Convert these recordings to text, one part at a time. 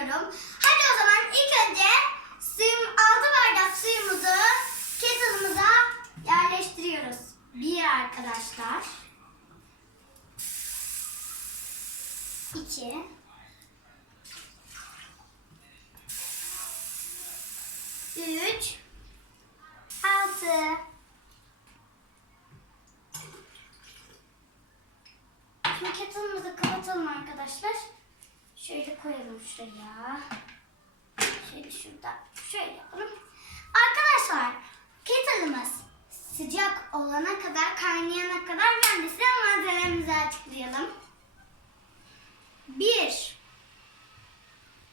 düşünüyorum. Hadi o zaman ilk önce suyum, 6 bardak suyumuzu kettle'ımıza yerleştiriyoruz. Bir arkadaşlar. İki. Üç. Altı. Şimdi kettle'ımızı kapatalım arkadaşlar. Şöyle koyalım şuraya. Şöyle şurada. Şöyle yapalım. Arkadaşlar kettle'ımız sıcak olana kadar, kaynayana kadar ben de size malzemelerimizi açıklayalım. Bir.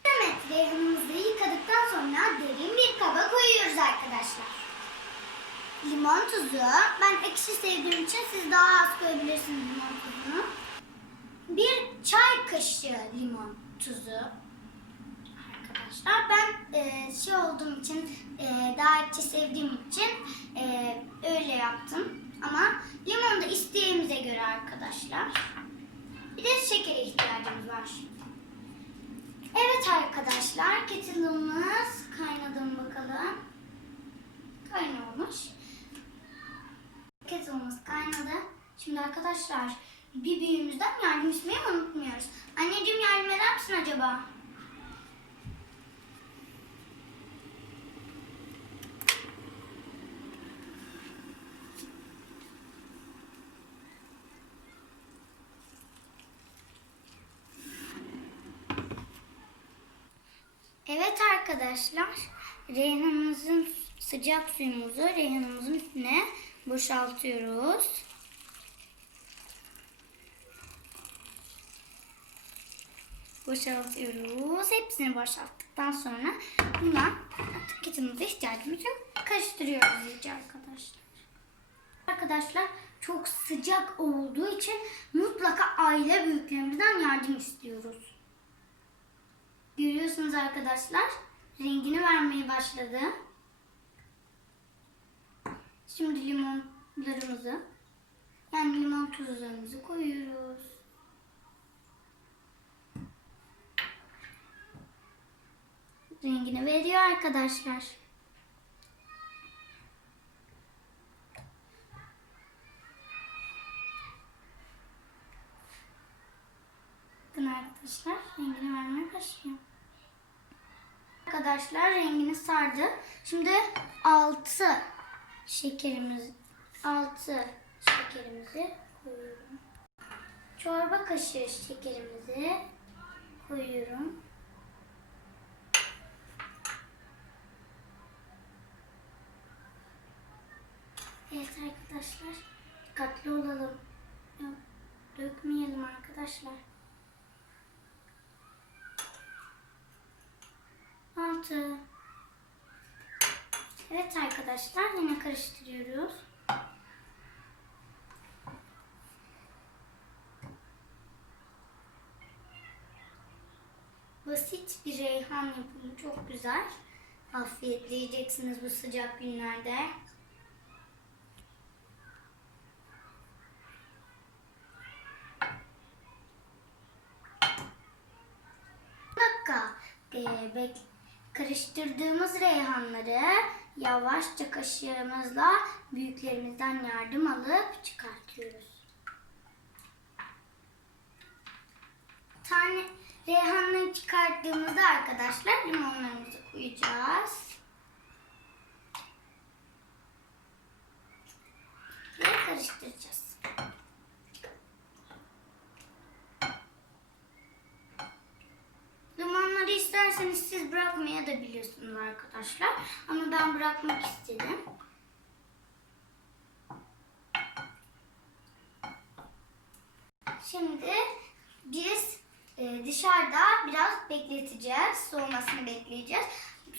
metre yağımızı yıkadıktan sonra derin bir kaba koyuyoruz arkadaşlar. Limon tuzu. Ben ekşi sevdiğim için siz daha az koyabilirsiniz limon tuzunu. Bir çay kaşığı limon tuzu. Arkadaşlar ben e, şey olduğum için e, daha ekşi sevdiğim için e, öyle yaptım. Ama limon da isteğimize göre arkadaşlar. Bir de şekere ihtiyacımız var. Evet arkadaşlar kettle'ımız kaynadı bakalım. Kaynamış. Kettle'ımız kaynadı. Şimdi arkadaşlar bir büyüğümüzden yardım istemeyi unutmuyoruz. Anneciğim yardım eder misin acaba? Evet arkadaşlar, reyhanımızın sıcak suyumuzu reyhanımızın üstüne boşaltıyoruz. Boşaltıyoruz. Hepsini boşalttıktan sonra buna artık kettle'ımıza ihtiyacımız yok. Karıştırıyoruz iyice arkadaşlar. Arkadaşlar çok sıcak olduğu için mutlaka aile büyüklerimizden yardım istiyoruz. Görüyorsunuz arkadaşlar. Rengini vermeye başladı. Şimdi limonlarımızı yani limon tuzlarımızı koyuyoruz. Rengini veriyor arkadaşlar. Bakın arkadaşlar rengini vermeye başlıyor. Arkadaşlar rengini sardı. Şimdi 6 şekerimiz 6 şekerimizi koyuyorum. Çorba kaşığı şekerimizi koyuyorum. Evet arkadaşlar dikkatli olalım. Dökmeyelim arkadaşlar. Altı. Evet arkadaşlar yine karıştırıyoruz. Basit bir reyhan yapımı çok güzel. Afiyetle yiyeceksiniz bu sıcak günlerde. Bir bek karıştırdığımız reyhanları yavaşça kaşığımızla büyüklerimizden yardım alıp çıkartıyoruz. Tane reyhanları çıkarttığımızda arkadaşlar limonlarımızı koyacağız. Ve karıştıracağız. İsterseniz siz bırakmaya da biliyorsunuz arkadaşlar. Ama ben bırakmak istedim. Şimdi biz e, dışarıda biraz bekleteceğiz. Soğumasını bekleyeceğiz.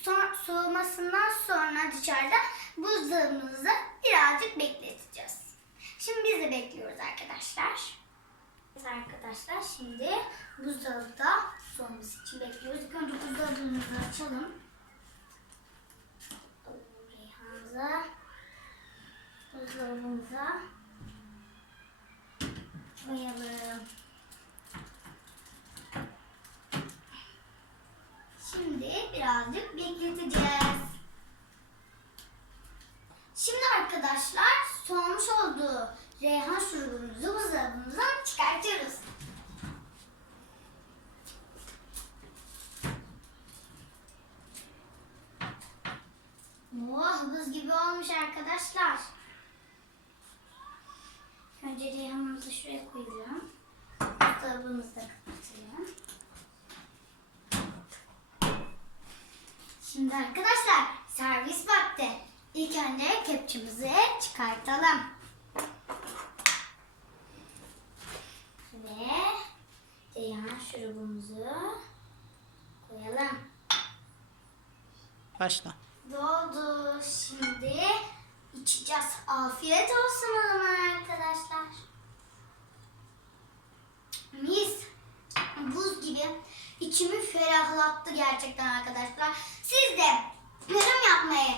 Son, soğumasından sonra dışarıda buzdolabımızı birazcık bekleteceğiz. Şimdi biz de bekliyoruz arkadaşlar. Arkadaşlar şimdi buzdolabında soğuması için bekliyoruz. İlk önce buzdolabımızı açalım. Reyhanımıza, buzdolabımıza koyalım. Şimdi birazcık bekleteceğiz. Şimdi arkadaşlar soğumuş olduğu reyhan şurubumuzu buzdolabımızdan çıkartıyoruz. Oh buz gibi olmuş arkadaşlar. Önce reyhanımızı şuraya koyacağım. Buzdolabımızı da kapatalım. Şimdi arkadaşlar servis vakti. İlk önce kepçemizi çıkartalım. Ve reyhan şurubumuzu koyalım. Başla. Doldu. Şimdi içeceğiz. Afiyet olsun o zaman arkadaşlar. Mis. Buz gibi. İçimi ferahlattı gerçekten arkadaşlar. Siz de yorum yapmayı,